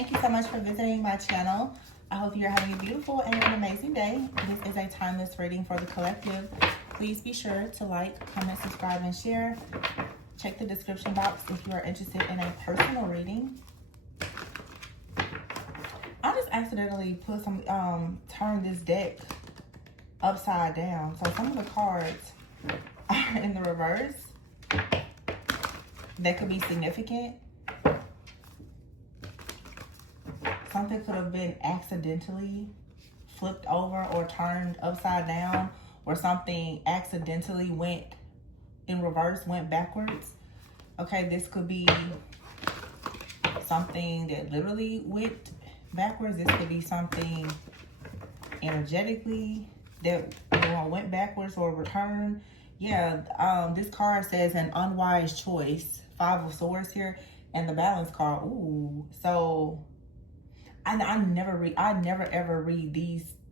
Thank you so much for visiting my channel. I hope you're having a beautiful and an amazing day. This is a timeless reading for the collective. Please be sure to like, comment, subscribe, and share. Check the description box if you are interested in a personal reading. I just accidentally put some, turned this deck upside down. So some of the cards are in the reverse. That could be significant. Something could have been accidentally flipped over or turned upside down, or something accidentally went in reverse, went backwards. Okay, this could be something that literally went backwards. This could be something energetically that went backwards or returned. Yeah, this card says an unwise choice. 5 of Swords here, and the Balance card. Ooh, so I never ever read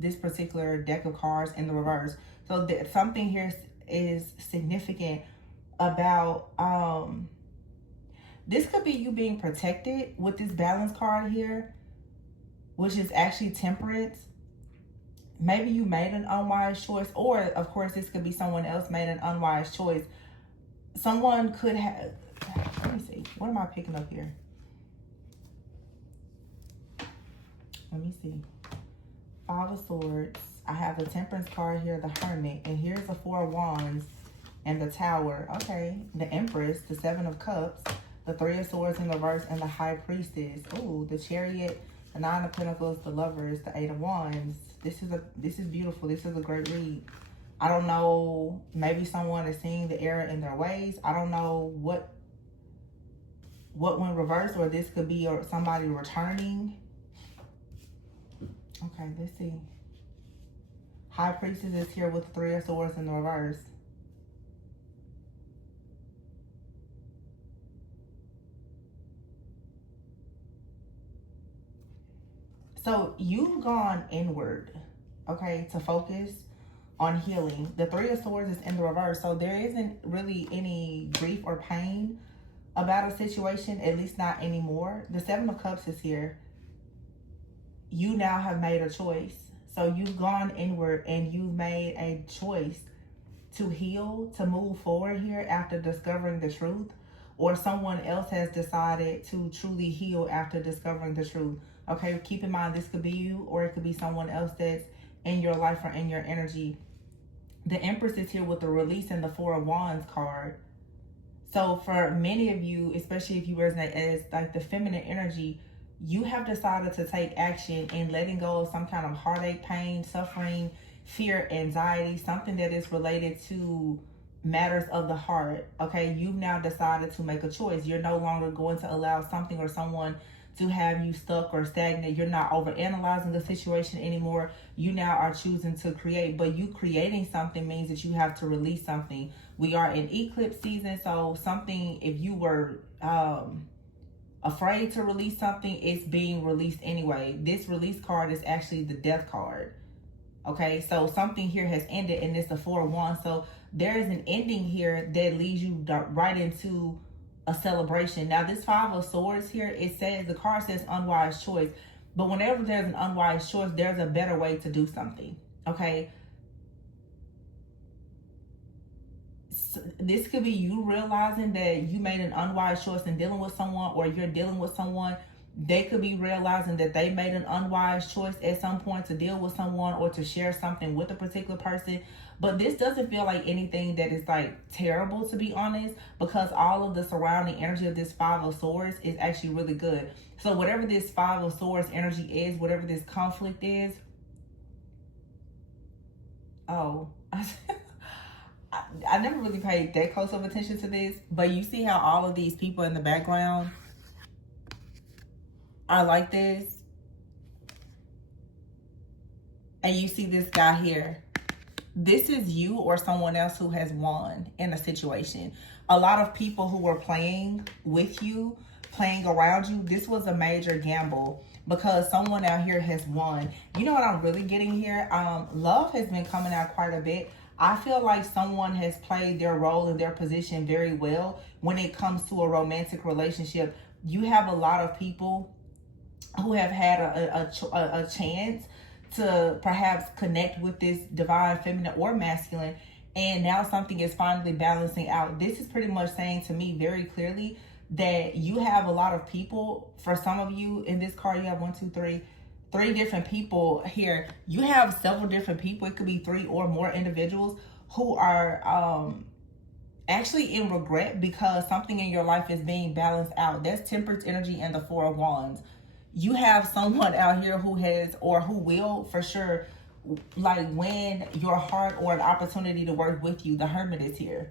this particular deck of cards in the reverse. So something here is significant about this could be you being protected with this Balance card here, which is actually Temperance. Maybe you made an unwise choice, or of course this could be someone else made an unwise choice. Someone could have, let me see, what am I picking up here? Let me see. 5 of Swords. I have the Temperance card here, the Hermit, and here's the 4 of Wands and the Tower. Okay, the Empress, the 7 of Cups, the 3 of Swords in reverse, and the High Priestess. Ooh, the Chariot, the 9 of Pentacles, the Lovers, the 8 of Wands. This is beautiful. This is a great read. I don't know, maybe someone is seeing the error in their ways. I don't know what went reverse, or this could be somebody returning. Okay, let's see. High Priestess is here with 3 of Swords in the reverse. So you've gone inward, okay, to focus on healing. The 3 of Swords is in the reverse, so there isn't really any grief or pain about a situation, at least not anymore. The 7 of Cups is here. You now have made a choice. So you've gone inward and you've made a choice to heal, to move forward here after discovering the truth, or someone else has decided to truly heal after discovering the truth. Okay, keep in mind, this could be you, or it could be someone else that's in your life or in your energy. The Empress is here with the Release and the 4 of Wands card. So for many of you, especially if you resonate as like the feminine energy, you have decided to take action in letting go of some kind of heartache, pain, suffering, fear, anxiety, something that is related to matters of the heart. Okay, you've now decided to make a choice. You're no longer going to allow something or someone to have you stuck or stagnant. You're not overanalyzing the situation anymore. You now are choosing to create, but you creating something means that you have to release something. We are in eclipse season, so something, if you were afraid to release something, it's being released anyway. This Release card is actually the Death card. Okay, so something here has ended, and it's the 4 of Wands. So there is an ending here that leads you right into a celebration. Now this 5 of Swords here, it says, the card says unwise choice, but whenever there's an unwise choice, there's a better way to do something. Okay, so this could be you realizing that you made an unwise choice in dealing with someone, or you're dealing with someone. They could be realizing that they made an unwise choice at some point to deal with someone or to share something with a particular person. But this doesn't feel like anything that is like terrible, to be honest, because all of the surrounding energy of this 5 of Swords is actually really good. So whatever this 5 of Swords energy is, whatever this conflict is, oh, I never really paid that close of attention to this, but you see how all of these people in the background are like this, and you see this guy here. This is you or someone else who has won in a situation. A lot of people who were playing with you, playing around you, this was a major gamble because someone out here has won. You know what I'm really getting here? Love has been coming out quite a bit. I feel like someone has played their role and their position very well when it comes to a romantic relationship. You have a lot of people who have had a chance to perhaps connect with this divine feminine or masculine, and now something is finally balancing out. This is pretty much saying to me very clearly that you have a lot of people. For some of you in this card, you have three different people here. You have several different people. It could be 3 or more individuals who are actually in regret because something in your life is being balanced out. That's Temperance energy and the 4 of Wands. You have someone out here who has, or who will for sure, like, win your heart or an opportunity to work with you. The Hermit is here.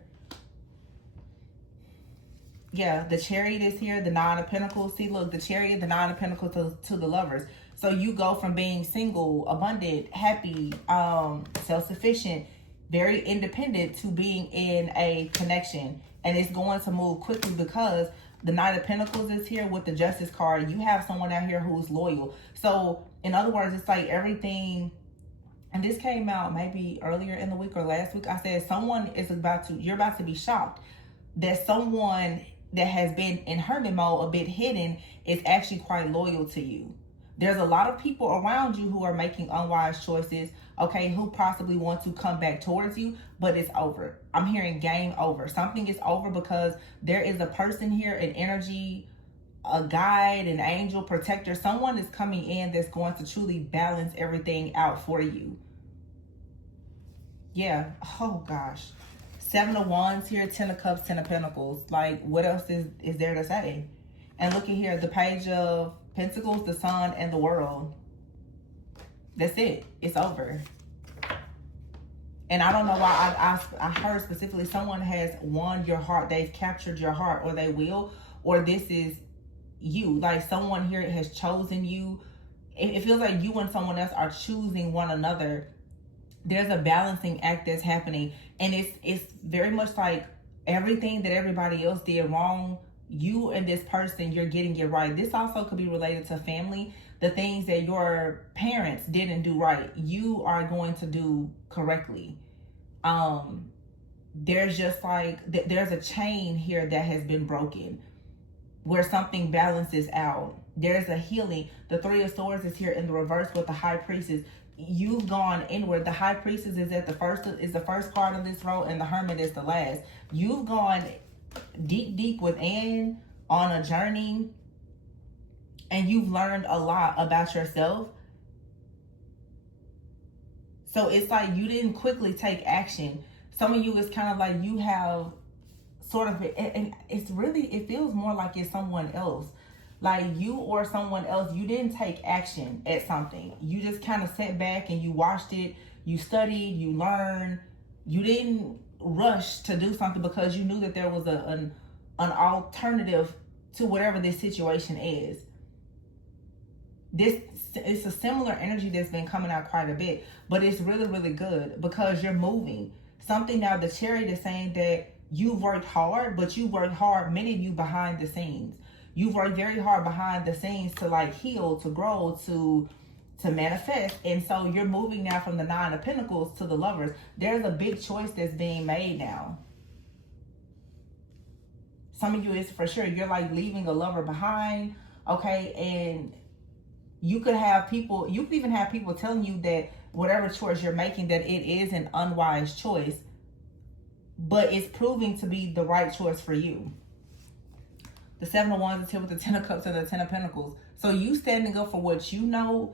Yeah, the Chariot is here, the 9 of Pentacles. See, look, the Chariot, the 9 of Pentacles to the Lovers. So you go from being single, abundant, happy, self-sufficient, very independent, to being in a connection. And it's going to move quickly because the 9 of Pentacles is here with the Justice card. You have someone out here who's loyal. So in other words, it's like everything, and this came out maybe earlier in the week or last week. I said someone is you're about to be shocked that someone that has been in hermit mode, a bit hidden, is actually quite loyal to you. There's a lot of people around you who are making unwise choices, okay, who possibly want to come back towards you, but it's over. I'm hearing game over. Something is over because there is a person here, an energy, a guide, an angel, protector. Someone is coming in that's going to truly balance everything out for you. Yeah. Oh, gosh. 7 of Wands here, 10 of Cups, 10 of Pentacles. Like, what else is there to say? And look at here, the Page of Pentacles, the Sun, and the World. That's it. It's over. And I don't know why I heard specifically someone has won your heart. They've captured your heart, or they will, or this is you. Like, someone here has chosen you. It feels like you and someone else are choosing one another. There's a balancing act that's happening, and it's very much like everything that everybody else did wrong, you and this person, you're getting it right. This also could be related to family. The things that your parents didn't do right, you are going to do correctly. There's just like, there's a chain here that has been broken where something balances out. There's a healing. The 3 of Swords is here in the reverse with the High Priestess. You've gone inward. The High Priestess is the first card of this row, and the Hermit is the last. You've gone deep within on a journey, and you've learned a lot about yourself. So it's like you didn't quickly take action. Some of you, is kind of like you have sort of, and it feels more like it's someone else. Like you or someone else, you didn't take action at something. You just kind of sat back and you watched it, you studied, you learned. You didn't rush to do something because you knew that there was an alternative to whatever this situation is. It's a similar energy that's been coming out quite a bit, but it's really good because you're moving. Something now, the Chariot is saying that you've worked hard, but you worked hard, many of you, behind the scenes. You've worked very hard behind the scenes to like heal, to grow, to manifest. And so you're moving now from the 9 of Pentacles to the Lovers. There's a big choice that's being made now. Some of you, is for sure, you're like leaving a lover behind, okay? And you could even have people telling you that whatever choice you're making, that it is an unwise choice, but it's proving to be the right choice for you. The 7 of Wands is here with the 10 of Cups and the 10 of Pentacles. So you standing up for what you know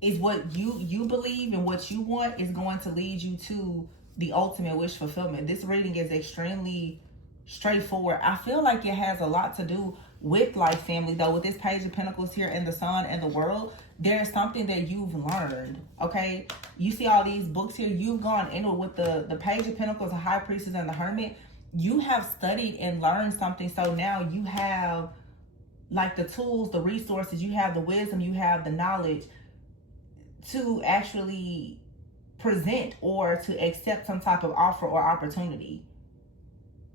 is what you believe, and what you want is going to lead you to the ultimate wish fulfillment. This reading is extremely straightforward. I feel like it has a lot to do with life, family, though. With this Page of Pentacles here and the Sun and the World, there's something that you've learned, okay? You see all these books here. You've gone into with the Page of Pentacles, the High Priestess, and the Hermit. You have studied and learned something. So now you have like the tools, the resources, you have the wisdom, you have the knowledge to actually present or to accept some type of offer or opportunity.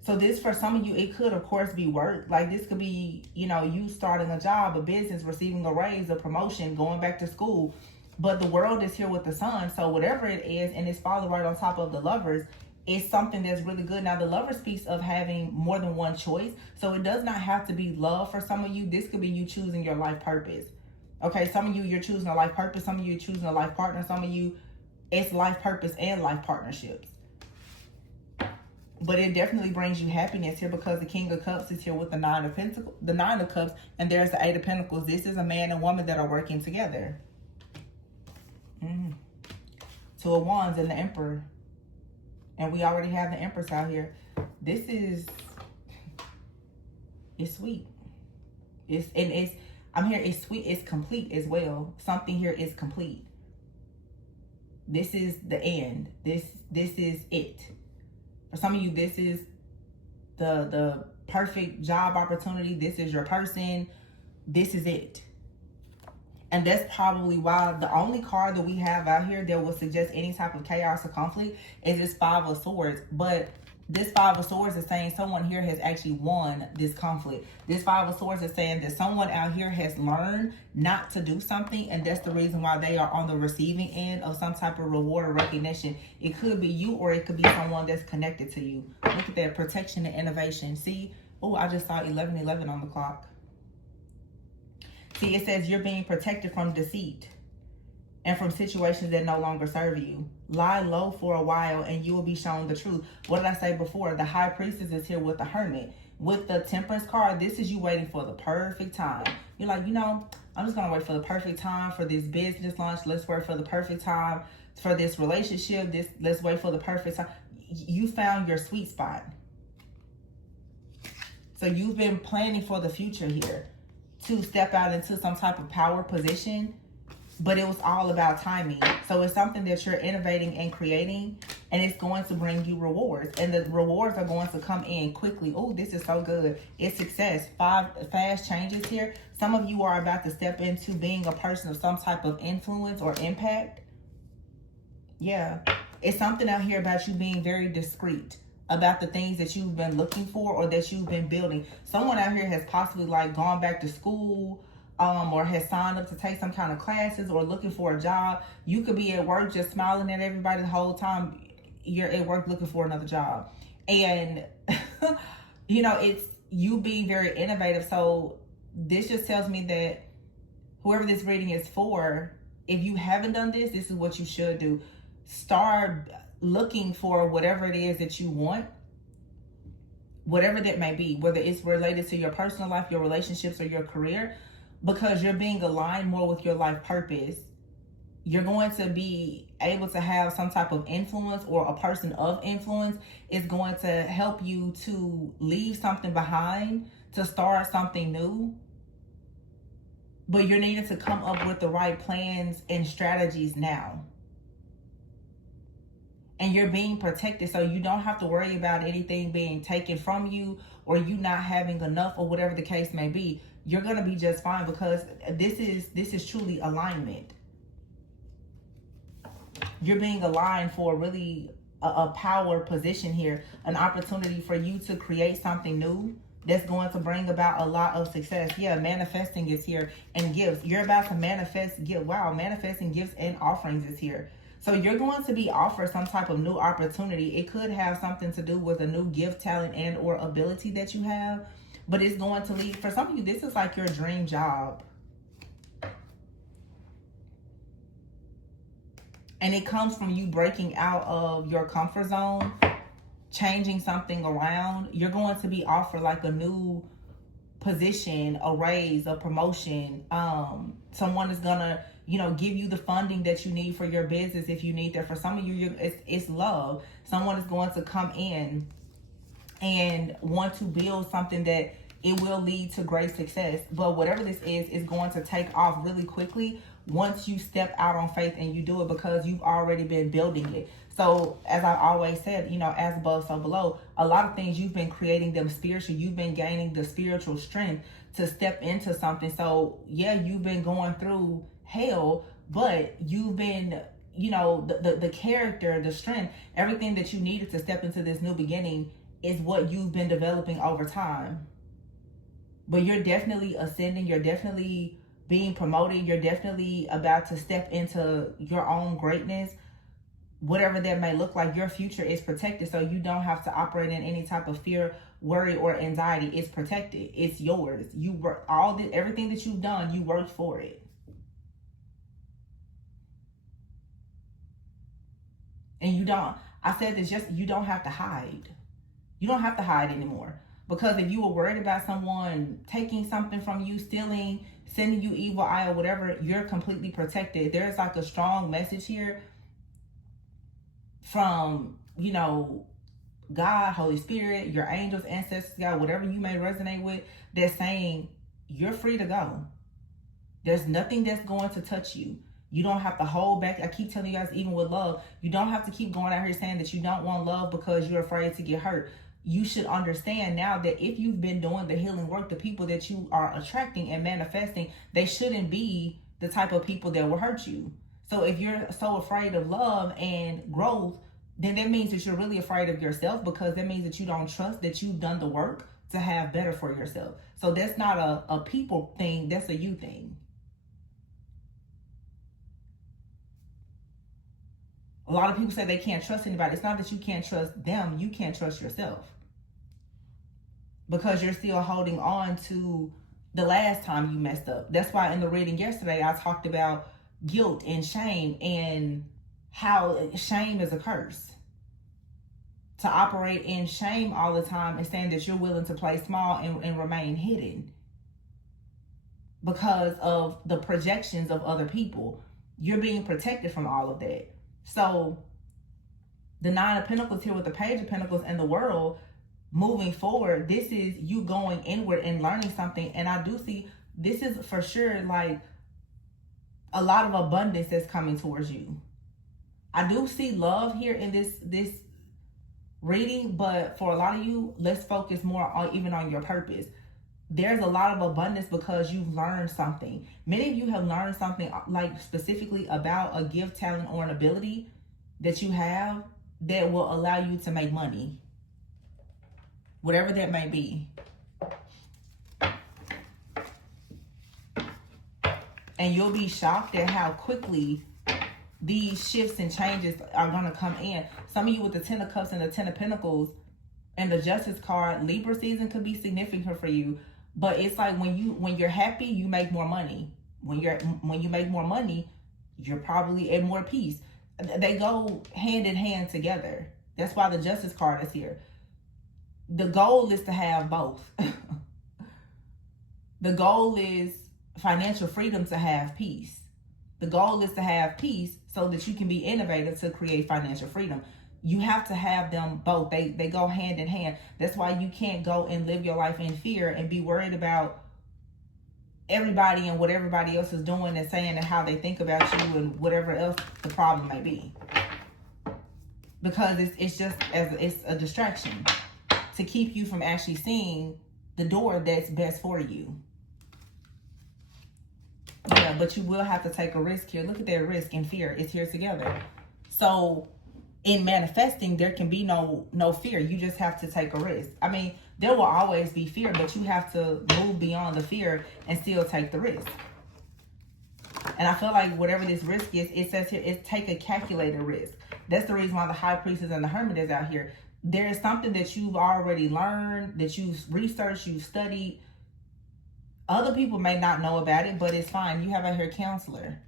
So this, for some of you, it could of course be work. Like this could be, you starting a job, a business, receiving a raise, a promotion, going back to school. But the World is here with the Sun. So whatever it is, and it's followed right on top of the Lovers, it's something that's really good. Now, the Lover speaks of having more than one choice. So it does not have to be love for some of you. This could be you choosing your life purpose. Okay, some of you, you're choosing a life purpose. Some of you, choosing a life partner. Some of you, it's life purpose and life partnerships. But it definitely brings you happiness here because the King of Cups is here with the Nine of Pentacles, the Nine of Cups, and there's the Eight of Pentacles. This is a man and woman that are working together. Two of Wands and the Emperor. And we already have the Empress out here. This is, it's sweet. I'm here, it's sweet, it's complete as well. Something here is complete. This is the end. This is it. For some of you, this is the perfect job opportunity. This is your person. This is it. And that's probably why the only card that we have out here that will suggest any type of chaos or conflict is this Five of Swords. But this Five of Swords is saying someone here has actually won this conflict. This Five of Swords is saying that someone out here has learned not to do something, and that's the reason why they are on the receiving end of some type of reward or recognition. It could be you, or it could be someone that's connected to you. Look at that, protection and innovation. See? Oh, I just saw 11:11 on the clock. See, it says you're being protected from deceit and from situations that no longer serve you. Lie low for a while and you will be shown the truth. What did I say before? The High Priestess is here with the Hermit. With the Temperance card, this is you waiting for the perfect time. You're like, you know, I'm just going to wait for the perfect time for this business launch. Let's wait for the perfect time for this relationship. Let's wait for the perfect time. You found your sweet spot. So you've been planning for the future here, to step out into some type of power position, but it was all about timing. So it's something that you're innovating and creating, and it's going to bring you rewards, and the rewards are going to come in quickly. Oh, this is so good. It's success. 5 fast changes here. Some of you are about to step into being a person of some type of influence or impact. Yeah, it's something out here about you being very discreet about the things that you've been looking for or that you've been building. Someone out here has possibly like gone back to school or has signed up to take some kind of classes or looking for a job. You could be at work just smiling at everybody the whole time you're at work looking for another job. And, you know, it's you being very innovative. So this just tells me that whoever this reading is for, if you haven't done this, this is what you should do. Start looking for whatever it is that you want, whatever that may be, whether it's related to your personal life, your relationships, or your career, because you're being aligned more with your life purpose. You're going to be able to have some type of influence, or a person of influence is going to help you to leave something behind, to start something new. But you're needing to come up with the right plans and strategies now. And you're being protected, so you don't have to worry about anything being taken from you or you not having enough or whatever the case may be. You're going to be just fine because this is truly alignment. You're being aligned for really a power position here, an opportunity for you to create something new that's going to bring about a lot of success. Yeah, manifesting is here, and gifts. You're about to manifest gift. Wow, manifesting gifts and offerings is here. So you're going to be offered some type of new opportunity. It could have something to do with a new gift, talent, and or ability that you have. But it's going to lead, for some of you, this is like your dream job. And it comes from you breaking out of your comfort zone, changing something around. You're going to be offered like a new position, a raise, a promotion. Someone is going to, you know, give you the funding that you need for your business if you need that. For some of you, it's love. Someone is going to come in and want to build something that it will lead to great success. But whatever this is going to take off really quickly once you step out on faith and you do it, because you've already been building it. So as I always said, you know, as above, so below, a lot of things you've been creating them spiritually. You've been gaining the spiritual strength to step into something. So yeah, you've been going through hell, but you've been, you know, the character, the strength, everything that you needed to step into this new beginning is what you've been developing over time. But you're definitely ascending. You're definitely being promoted. You're definitely about to step into your own greatness. Whatever that may look like, your future is protected. So you don't have to operate in any type of fear, worry, or anxiety. It's protected. It's yours. You work everything that you've done, you worked for it. And you don't, I said this, just, you don't have to hide. You don't have to hide anymore. Because if you were worried about someone taking something from you, stealing, sending you evil eye or whatever, you're completely protected. There's like a strong message here from, you know, God, Holy Spirit, your angels, ancestors, God, whatever you may resonate with, they're saying you're free to go. There's nothing that's going to touch you. You don't have to hold back. I keep telling you guys, even with love, you don't have to keep going out here saying that you don't want love because you're afraid to get hurt. You should understand now that if you've been doing the healing work, the people that you are attracting and manifesting, they shouldn't be the type of people that will hurt you. So if you're so afraid of love and growth, then that means that you're really afraid of yourself, because that means that you don't trust that you've done the work to have better for yourself. So that's not a people thing, that's a you thing. A lot of people say they can't trust anybody. It's not that you can't trust them, you can't trust yourself. Because you're still holding on to the last time you messed up. That's why in the reading yesterday, I talked about guilt and shame and how shame is a curse. To operate in shame all the time and saying that you're willing to play small and remain hidden because of the projections of other people. You're being protected from all of that. So the Nine of Pentacles here with the Page of Pentacles and the World, moving forward, this is you going inward and learning something. And I do see this is for sure like a lot of abundance that's coming towards you. I do see love here in this reading, but for a lot of you, let's focus more on even on your purpose. There's a lot of abundance because you've learned something. Many of you have learned something like specifically about a gift, talent, or an ability that you have that will allow you to make money. Whatever that may be. And you'll be shocked at how quickly these shifts and changes are going to come in. Some of you with the Ten of Cups and the Ten of Pentacles and the Justice card, Libra season could be significant for you. But it's like when you're happy, you make more money. When you make more money, you're probably at more peace. They go hand in hand together. That's why the Justice card is here. The goal is to have both. The goal is financial freedom to have peace. The goal is to have peace so that you can be innovative to create financial freedom. You have to have them both. They go hand in hand. That's why you can't go and live your life in fear and be worried about everybody and what everybody else is doing and saying and how they think about you and whatever else the problem may be. Because it's a distraction to keep you from actually seeing the door that's best for you. Yeah, but you will have to take a risk here. Look at that risk and fear. It's here together. So in manifesting, there can be no fear. You just have to take a risk. I mean, there will always be fear, but you have to move beyond the fear and still take the risk. And I feel like whatever this risk is, it says here, it's take a calculated risk. That's the reason why the High Priestess and the Hermit is out here. There is something that you've already learned, that you've researched, you've studied. Other people may not know about it, but it's fine. You have out here counselor.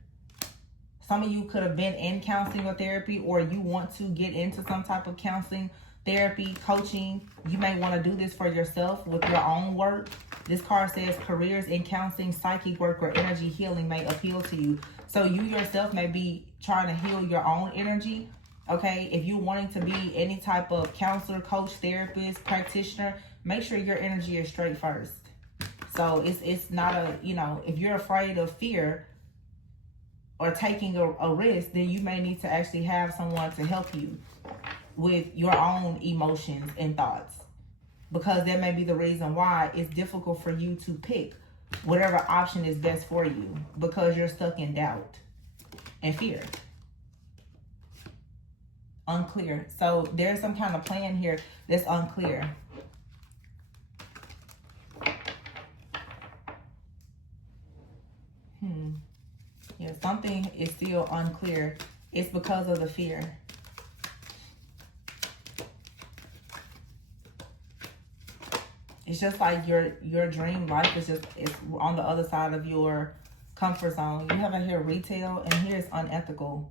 Some of you could have been in counseling or therapy, or you want to get into some type of counseling, therapy, coaching. You may want to do this for yourself with your own work. This card says careers in counseling, psychic work, or energy healing may appeal to you. So you yourself may be trying to heal your own energy. Okay, if you're wanting to be any type of counselor, coach, therapist, practitioner, make sure your energy is straight first. So it's not a, you know, if you're afraid of fear or taking a risk, then you may need to actually have someone to help you with your own emotions and thoughts. Because that may be the reason why it's difficult for you to pick whatever option is best for you, because you're stuck in doubt and fear. Unclear. So there's some kind of plan here that's unclear. Yeah, something is still unclear. It's because of the fear. It's just like your dream life is just, it's on the other side of your comfort zone. You have it here retail, and here it's unethical.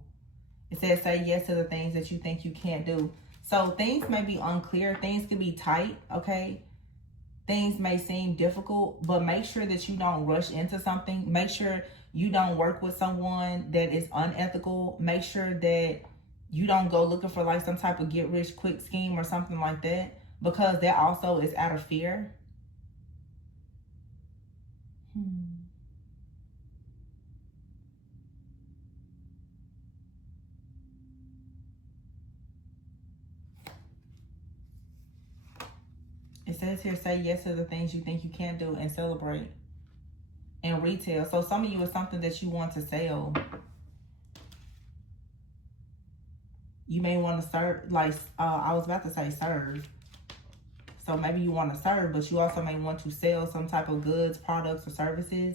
It says say yes to the things that you think you can't do. So things may be unclear. Things can be tight, okay? Things may seem difficult, but make sure that you don't rush into something. Make sure you don't work with someone that is unethical. Make sure that you don't go looking for like some type of get rich quick scheme or something like that, because that also is out of fear. It says here, say yes to the things you think you can't do and celebrate. And retail. So some of you is something that you want to sell. You may want to serve, like, I was about to say serve. So maybe you want to serve, but you also may want to sell some type of goods, products, or services.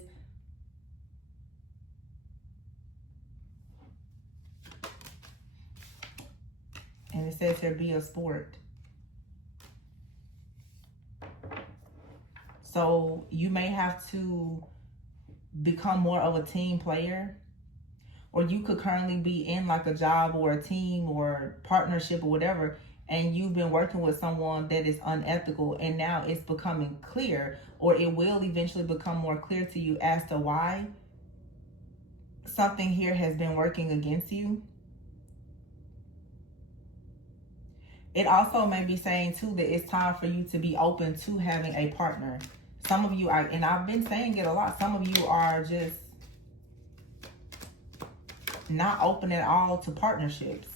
And it says here, be a sport. So you may have to become more of a team player, or you could currently be in like a job or a team or partnership or whatever, and you've been working with someone that is unethical, and now it's becoming clear, or it will eventually become more clear to you as to why something here has been working against you. It also may be saying too that it's time for you to be open to having a partner. Some of you are, and I've been saying it a lot, some of you are just not open at all to partnerships.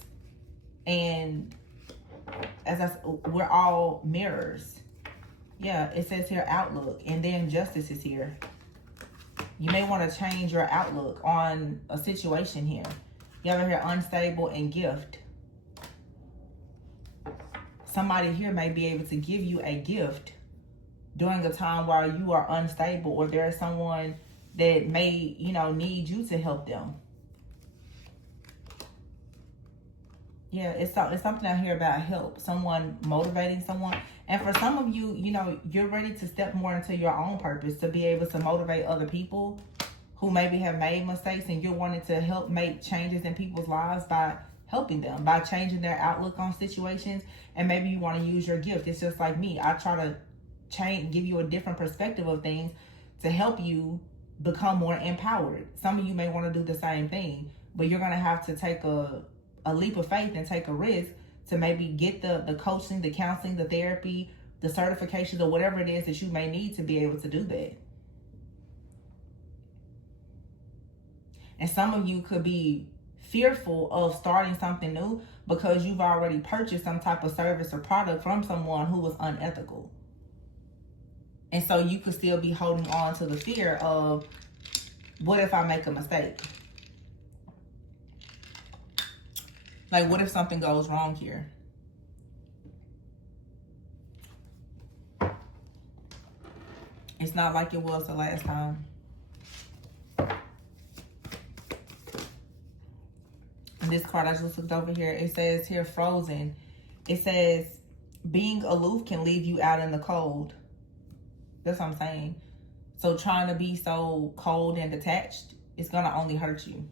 And as I said, we're all mirrors. Yeah, it says here outlook, and then justice is here. You may want to change your outlook on a situation here. You have here unstable and gift. Somebody here may be able to give you a gift during a time while you are unstable, or there is someone that may, you know, need you to help them. Yeah, it's something out here about help, someone motivating someone. And for some of you, you know, you're ready to step more into your own purpose, to be able to motivate other people who maybe have made mistakes, and you're wanting to help make changes in people's lives by helping them, by changing their outlook on situations. And maybe you want to use your gift. It's just like me. I try to give you a different perspective of things to help you become more empowered. Some of you may want to do the same thing, but you're going to have to take a leap of faith and take a risk to maybe get the coaching, the counseling, the therapy, the certifications, or whatever it is that you may need to be able to do that. And some of you could be fearful of starting something new because you've already purchased some type of service or product from someone who was unethical. And so you could still be holding on to the fear of, what if I make a mistake? Like, what if something goes wrong here? It's not like it was the last time. And this card I just looked over here, it says here, frozen. It says, being aloof can leave you out in the cold. That's what I'm saying. So trying to be so cold and detached, it's going to only hurt you.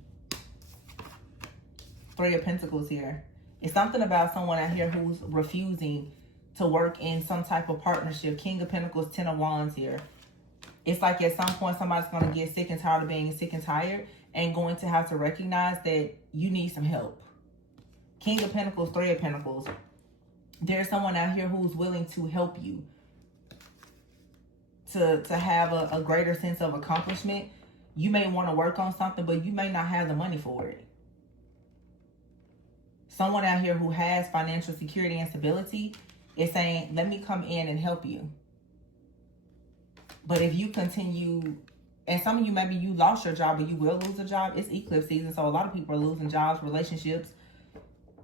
Three of Pentacles here. It's something about someone out here who's refusing to work in some type of partnership. King of Pentacles, Ten of Wands here. It's like at some point somebody's going to get sick and tired of being sick and tired, and going to have to recognize that you need some help. King of Pentacles, Three of Pentacles. There's someone out here who's willing to help you to have a greater sense of accomplishment. You may want to work on something, but you may not have the money for it. Someone out here who has financial security and stability is saying, let me come in and help you. But if you continue, and some of you, maybe you lost your job, but you will lose a job. It's eclipse season, so a lot of people are losing jobs, relationships.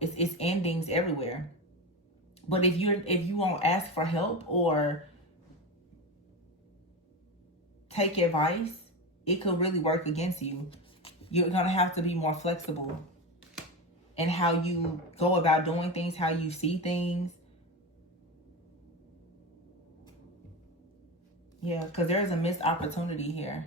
It's endings everywhere. But if you won't ask for help or take advice, it could really work against you. You're going to have to be more flexible in how you go about doing things, how you see things. Yeah, because there is a missed opportunity here.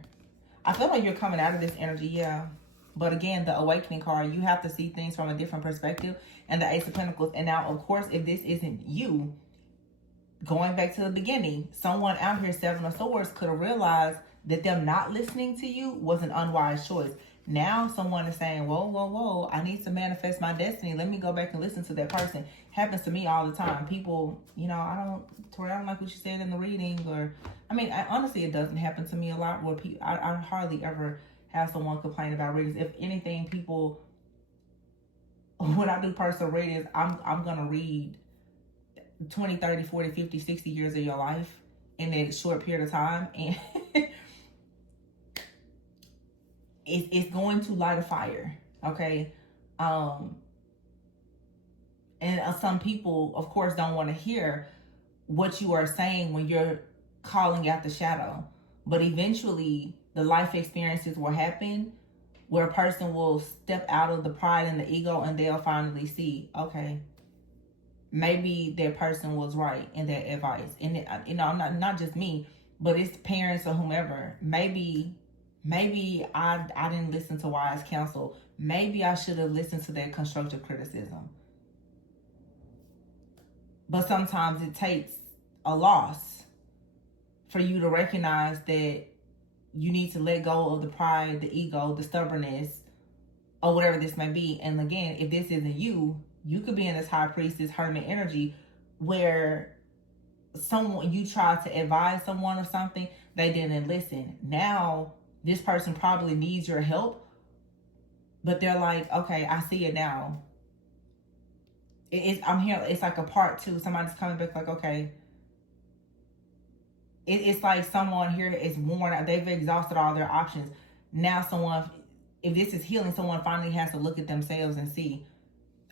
I feel like you're coming out of this energy, yeah. But again, the Awakening card, you have to see things from a different perspective. And the Ace of Pentacles. And now, of course, if this isn't you, going back to the beginning, someone out here, Seven of Swords, could have realized that them not listening to you was an unwise choice. Now someone is saying, whoa, whoa, whoa, I need to manifest my destiny. Let me go back and listen to that person. Happens to me all the time. People, you know, I don't like what you said in the reading. Or, I mean, honestly, it doesn't happen to me a lot. Where I hardly ever have someone complain about readings. If anything, people, when I do personal readings, I'm going to read 20, 30, 40, 50, 60 years of your life in a short period of time. And it's going to light a fire. Okay. And some people, of course, don't want to hear what you are saying when you're calling out the shadow. But eventually, the life experiences will happen where a person will step out of the pride and the ego, and they'll finally see, okay, maybe that person was right in that advice. And it, you know, not just me, but it's parents or whomever. Maybe I didn't listen to wise counsel. Maybe I should have listened to that constructive criticism. But sometimes it takes a loss for you to recognize that you need to let go of the pride, the ego, the stubbornness, or whatever this may be. And again, if this isn't you, you could be in this high priestess hermit energy where you try to advise someone of something, they didn't listen. Now, this person probably needs your help, but they're like, okay, I see it now. I'm here. It's like a part two. Somebody's coming back like, okay. It's like someone here is worn out. They've exhausted all their options. Now someone, if this is healing, someone finally has to look at themselves and see,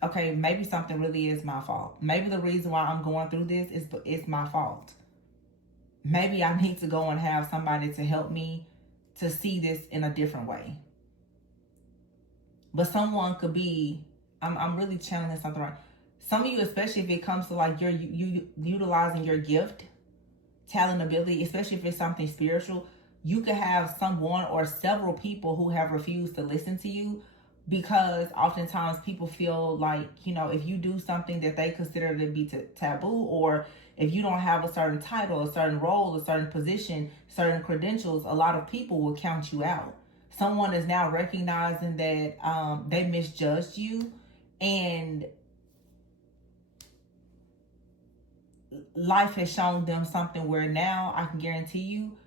okay, maybe something really is my fault. Maybe the reason why I'm going through this is my fault. Maybe I need to go and have somebody to help me to see this in a different way. But someone could be, I'm really channeling something right. Some of you, especially if it comes to like you utilizing your gift, talent, ability, especially if it's something spiritual, you could have someone or several people who have refused to listen to you because oftentimes people feel like, you know, if you do something that they consider to be taboo, or if you don't have a certain title, a certain role, a certain position, certain credentials, a lot of people will count you out. Someone is now recognizing that they misjudged you, and life has shown them something where now I can guarantee you,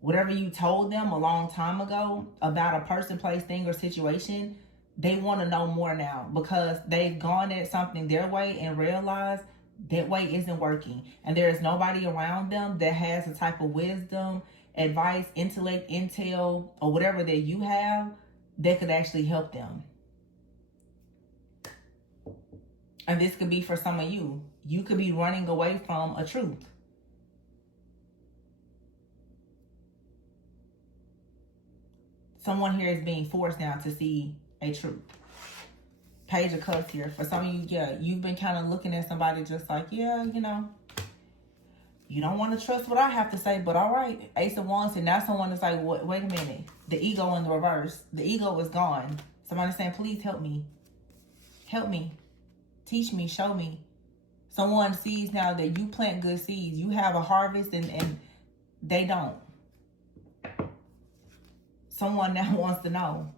whatever you told them a long time ago about a person, place, thing, or situation, they want to know more now because they've gone at something their way and realized that way isn't working. And there is nobody around them that has the type of wisdom, advice, intellect, intel, or whatever that you have that could actually help them. And this could be for some of you. You could be running away from a truth. Someone here is being forced now to see a truth. Page of Cups here. For some of you, yeah, you've been kind of looking at somebody just like, yeah, you know, you don't want to trust what I have to say, but all right. Ace of Wands, and now someone is like, wait a minute. The ego in the reverse. The ego is gone. Somebody's saying, please help me. Help me. Teach me. Show me. Someone sees now that you plant good seeds. You have a harvest and they don't. Someone now wants to know,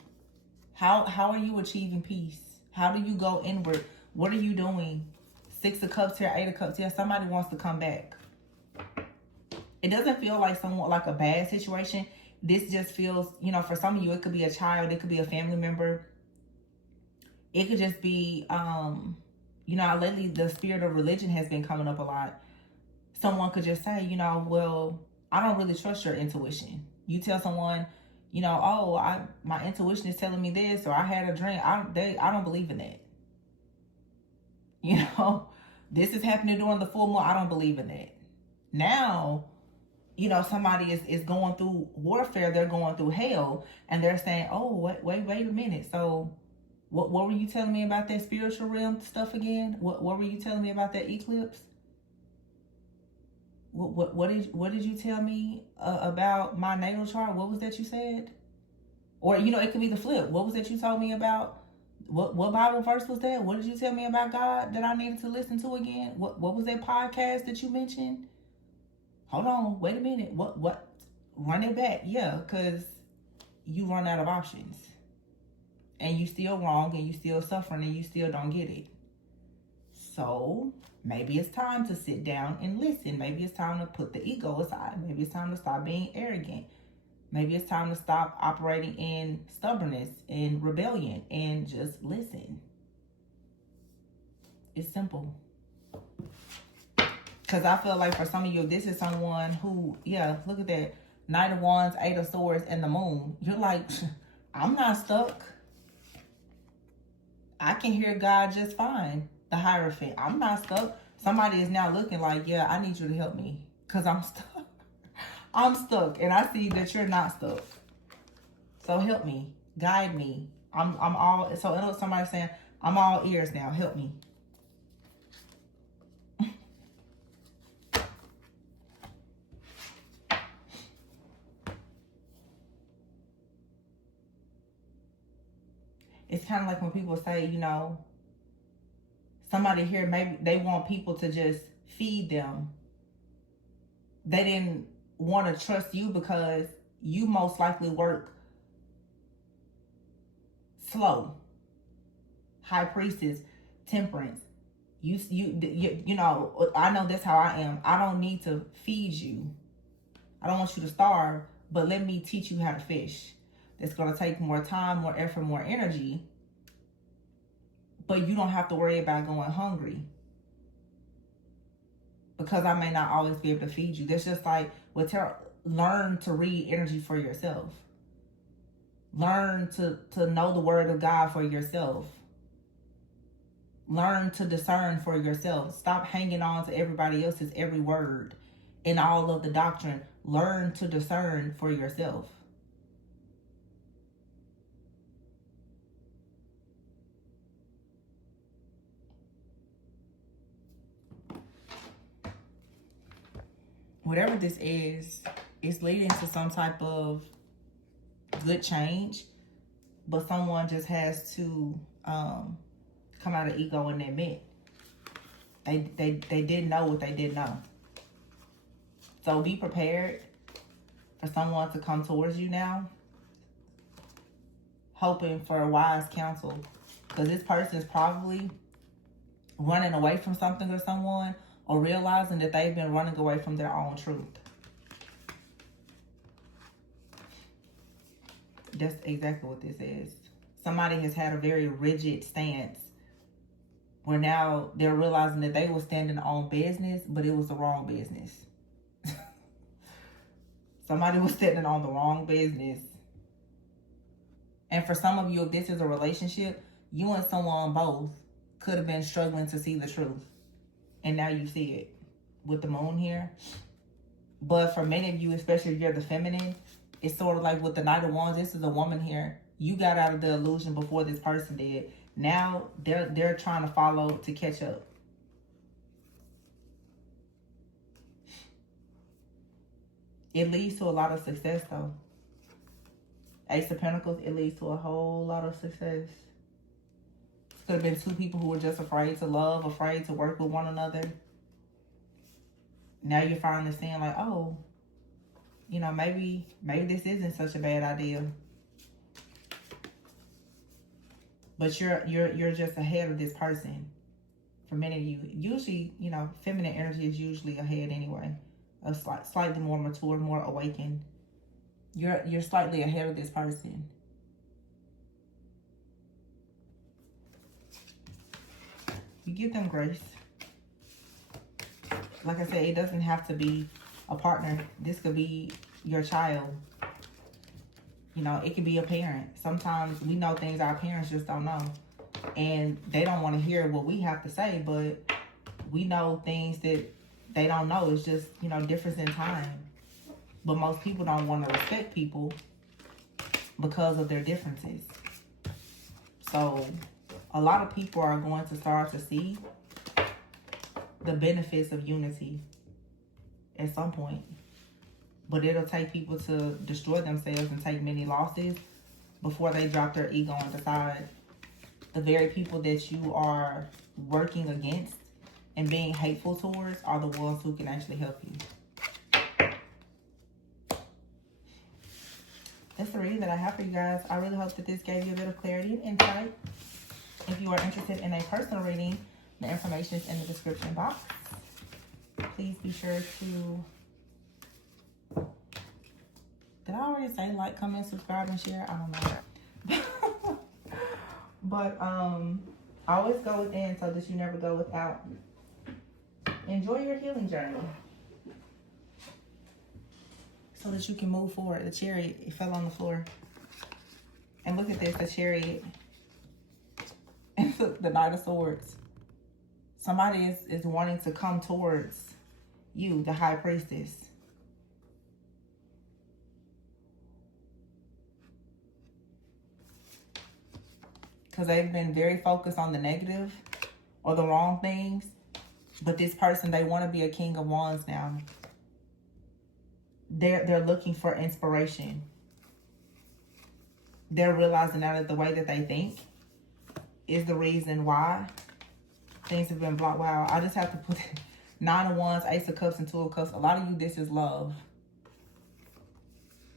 how are you achieving peace? How do you go inward? What are you doing? 6 of Cups here, 8 of Cups here. Somebody wants to come back. It doesn't feel like someone like a bad situation. This just feels, you know, for some of you, it could be a child. It could be a family member. It could just be, you know, lately the spirit of religion has been coming up a lot. Someone could just say, you know, well, I don't really trust your intuition. You tell someone, you know, oh, my intuition is telling me this, or I had a dream. I don't believe in that. You know, this is happening during the full moon. I don't believe in that. Now, you know, somebody is going through warfare. They're going through hell, and they're saying, oh, wait a minute. So what were you telling me about that spiritual realm stuff again? What were you telling me about that eclipse? What did you tell me about my natal chart? What was that you said? Or, you know, it could be the flip. What was it you told me about? What Bible verse was that? What did you tell me about God that I needed to listen to again? What was that podcast that you mentioned? Hold on, wait a minute. What? Run it back. Yeah, because you run out of options. And you still wrong, and you still suffering, and you still don't get it. So maybe it's time to sit down and listen. Maybe it's time to put the ego aside. Maybe it's time to stop being arrogant. Maybe it's time to stop operating in stubbornness and rebellion and just listen. It's simple. Because I feel like for some of you, this is someone who, yeah, look at that. Knight of Wands, Eight of Swords, and the Moon. You're like, I'm not stuck. I can hear God just fine. The Hierophant. I'm not stuck. Somebody is now looking like, yeah, I need you to help me. Because I'm stuck. I'm stuck, and I see that you're not stuck. So help me, guide me. I'm all. So I know somebody saying, I'm all ears now. Help me. It's kind of like when people say, you know, somebody here, maybe they want people to just feed them. They didn't want to trust you because you most likely work slow. High Priestess, Temperance. You know, I know that's how I am. I don't need to feed you. I don't want you to starve, but let me teach you how to fish. It's going to take more time, more effort, more energy, but you don't have to worry about going hungry. Because I may not always be able to feed you. That's just like with tarot. Learn to read energy for yourself. Learn to know the word of God for yourself. Learn to discern for yourself. Stop hanging on to everybody else's every word and all of the doctrine. Learn to discern for yourself. Whatever this is, it's leading to some type of good change, but someone just has to come out of ego and admit they didn't know what they didn't know. So be prepared for someone to come towards you now, hoping for a wise counsel, because this person is probably running away from something or someone, or realizing that they've been running away from their own truth. That's exactly what this is. Somebody has had a very rigid stance where now they're realizing that they were standing on business, but it was the wrong business. Somebody was standing on the wrong business. And for some of you, if this is a relationship, you and someone both could have been struggling to see the truth. And now you see it with the moon here. But for many of you, especially if you're the feminine, it's sort of like with the Knight of Wands. This is a woman here. You got out of the illusion before this person did. Now they're trying to follow to catch up. It leads to a lot of success, though. Ace of Pentacles, it leads to a whole lot of success. Could have been two people who were just afraid to love, afraid to work with one another. Now you're finally seeing like, oh, you know, maybe this isn't such a bad idea. But you're just ahead of this person. For many of you, usually, you know, feminine energy is usually ahead anyway. Slightly more mature, more awakened. You're slightly ahead of this person. You give them grace. Like I said, it doesn't have to be a partner. This could be your child. You know, it could be a parent. Sometimes we know things our parents just don't know. And they don't want to hear what we have to say, but we know things that they don't know. It's just, you know, difference in time. But most people don't want to respect people because of their differences. So a lot of people are going to start to see the benefits of unity at some point. But it'll take people to destroy themselves and take many losses before they drop their ego and decide. The very people that you are working against and being hateful towards are the ones who can actually help you. That's the reading that I have for you guys. I really hope that this gave you a bit of clarity and insight. If you are interested in a personal reading, the information is in the description box. Please be sure to... Did I already say like, comment, subscribe, and share? I don't know. But always go within so that you never go without. Enjoy your healing journey so that you can move forward. The chariot, it fell on the floor. And look at this, the chariot. And the Knight of Swords. Somebody is wanting to come towards you, the High Priestess. Because they've been very focused on the negative or the wrong things. But this person, they want to be a King of Wands now. They're looking for inspiration. They're realizing now that the way that they think is the reason why things have been blocked. Wow, I just have to put 9 of Wands, Ace of Cups, and 2 of Cups. A lot of you, this is love.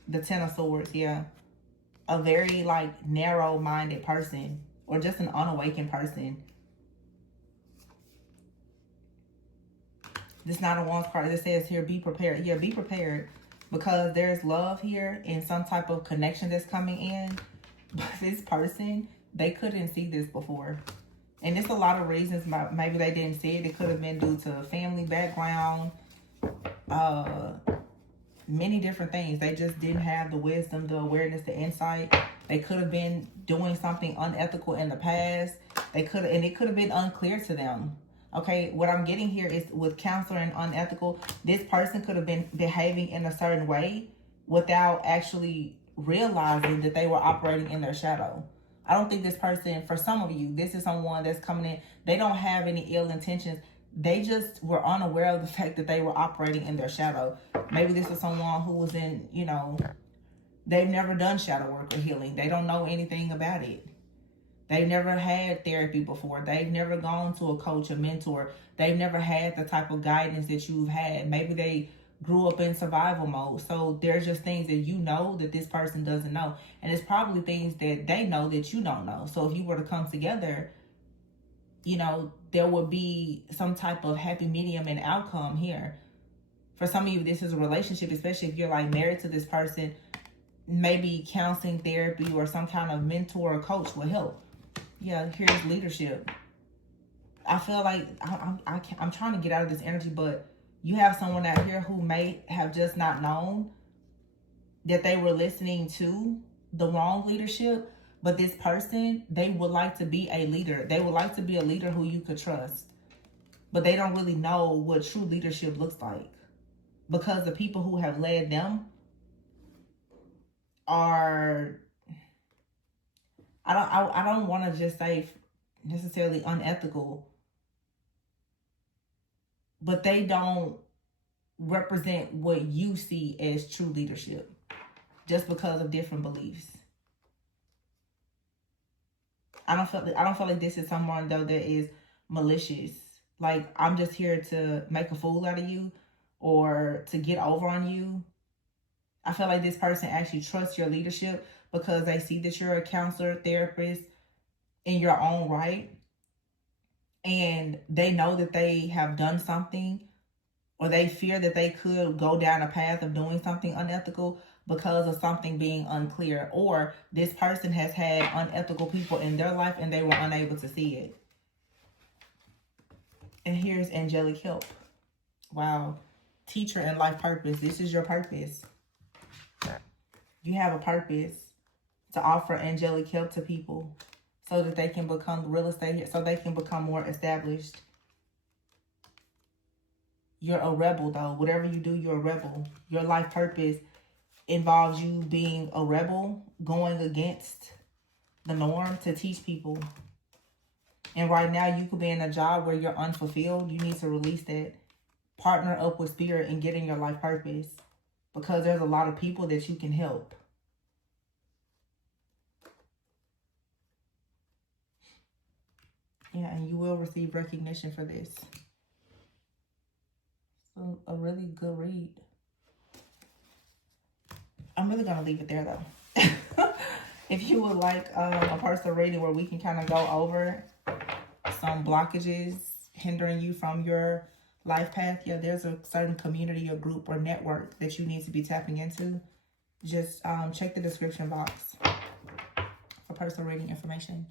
The 10 of Swords, yeah. A very, like, narrow-minded person. Or just an unawakened person. This 9 of Wands card, it says here, be prepared. Yeah, be prepared. Because there's love here and some type of connection that's coming in. But this person, they couldn't see this before. And there's a lot of reasons maybe they didn't see it. It could have been due to family background. Many different things. They just didn't have the wisdom, the awareness, the insight. They could have been doing something unethical in the past. It could have been unclear to them. Okay, what I'm getting here is with counselor and unethical, this person could have been behaving in a certain way without actually realizing that they were operating in their shadow. I don't think this person, for some of you, this is someone that's coming in, they don't have any ill intentions. They just were unaware of the fact that they were operating in their shadow. Maybe this is someone who was in, you know, they've never done shadow work or healing. They don't know anything about it. They've never had therapy before. They've never gone to a coach, a mentor. They've never had the type of guidance that you've had. Maybe they grew up in survival mode. So there's just things that you know that this person doesn't know. And it's probably things that they know that you don't know. So if you were to come together, you know, there would be some type of happy medium and outcome here. For some of you, this is a relationship, especially if you're like married to this person. Maybe counseling, therapy, or some kind of mentor or coach will help. Yeah, here's leadership. I feel like I'm trying to get out of this energy, but you have someone out here who may have just not known that they were listening to the wrong leadership. But this person, they would like to be a leader. They would like to be a leader who you could trust. But they don't really know what true leadership looks like. Because the people who have led them are... I don't want to just say necessarily unethical. But they don't represent what you see as true leadership. Just because of different beliefs. I don't feel like this is someone though that is malicious. Like, I'm just here to make a fool out of you or to get over on you. I feel like this person actually trusts your leadership because they see that you're a counselor, therapist in your own right. And they know that they have done something, or they fear that they could go down a path of doing something unethical because of something being unclear, or this person has had unethical people in their life and they were unable to see it. And here's angelic help. Wow. Teacher and life purpose. This is your purpose. You have a purpose to offer angelic help to people so that they can become real estate, so they can become more established. You're a rebel though. Whatever you do, you're a rebel. Your life purpose involves you being a rebel, going against the norm to teach people. And right now you could be in a job where you're unfulfilled. You need to release that. Partner up with spirit and get in your life purpose, because there's a lot of people that you can help. Yeah, and you will receive recognition for this. So a really good read. I'm really going to leave it there, though. If you would like a personal reading where we can kind of go over some blockages hindering you from your life path, yeah, there's a certain community or group or network that you need to be tapping into. Just check the description box for personal reading information.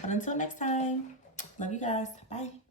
But until next time, love you guys. Bye.